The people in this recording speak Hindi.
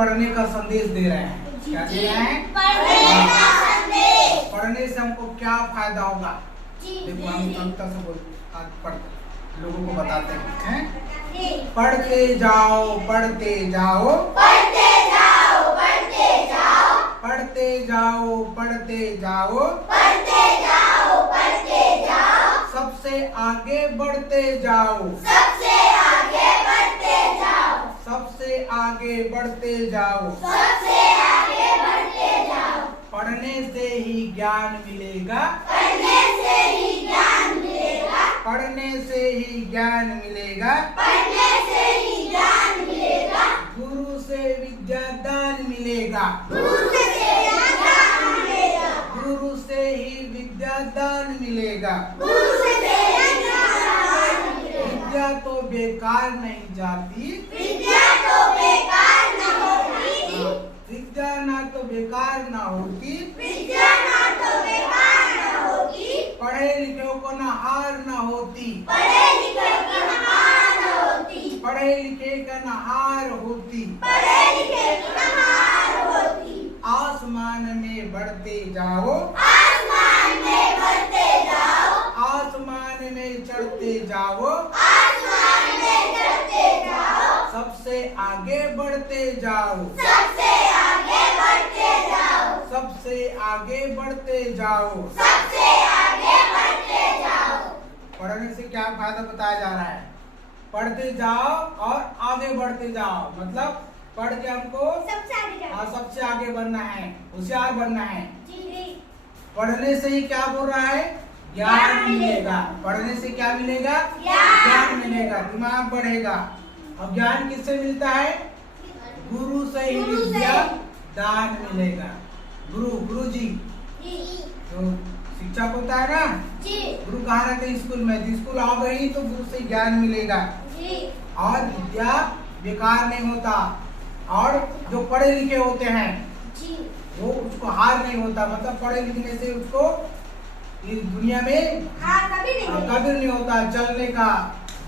पढ़ने का संदेश दे रहे हैं। क्या दे रहे हैं? पढ़ने का संदेश। पढ़ने से हमको क्या फायदा होगा? जी, देखो जी, हम जी। संगता से लोगों को बताते हैं। जी। पढ़ते जाओ पढ़ते जाओ, पढ़ते जाओ, पढ़ते जाओ, पढ़ते जाओ पढ़ते जाओ, पढ़ते जाओ, पढ़ते जाओ, सबसे आगे बढ़ते जाओ, सबसे आगे बढ़ते जाओ, सबसे आगे बढ़ते जाओ। सबसे आगे बढ़ते जाओ। पढ़ने से ही ज्ञान मिलेगा, पढ़ने से ही ज्ञान मिलेगा, पढ़ने से ही ज्ञान मिलेगा, पढ़ने से ही ज्ञान मिलेगा, गुरु से विद्या दान मिलेगा, गुरु से ज्ञान मिलेगा, गुरु से ही विद्या दान मिलेगा। गुरु से ज्ञान मिलेगा। विद्या तो बेकार नहीं जाती, विद्या तो बेकार न होती, विद्या ना तो बेकार ना होती, विद्या ना तो बेकार न होती, पढ़े लिखे को ना हार ना होती, पढ़े लिखे की हार न होती, पढ़े लिखे का ना हार होती। पढ़े लिखे की हार होती। आसमान में बढ़ते जाओ, आसमान में बढ़ते जाओ, आसमान में चढ़ते जाओ, आसमान में चढ़ते जाओ, सबसे आगे बढ़ते जाओ, सबसे आगे बढ़ते जाओ, सबसे आगे बढ़ते जाओ। सबसे आगे बढ़ते जाओ। पढ़ने से क्या फायदा बताया जा रहा है? पढ़ते जाओ और आगे बढ़ते जाओ, मतलब पढ़ के हमको सबसे आगे जाओ। सबसे आगे बढ़ना है, होशियार बनना है। जी जी। पढ़ने से ही क्या बोल रहा है? ज्ञान मिलेगा। पढ़ने से क्या मिलेगा? ज्ञान मिलेगा, दिमाग बढ़ेगा। और ज्ञान किससे मिलता है? गुरु से ही गुरु से। विद्या दान मिलेगा। गुरु जी जी जो शिक्षक होता है ना, जी गुरु कहाँ रहते हैं? स्कूल में। स्कूल आओ गई तो गुरु से ज्ञान मिलेगा। जी। और विद्या बेकार नहीं होता। और जो पढ़े लिखे होते हैं जी वो उसको हार नहीं होता, मतलब पढ़े लिखने से उसको इस दुनिया में हाँ कभी नहीं कदर नहीं होता, चलने का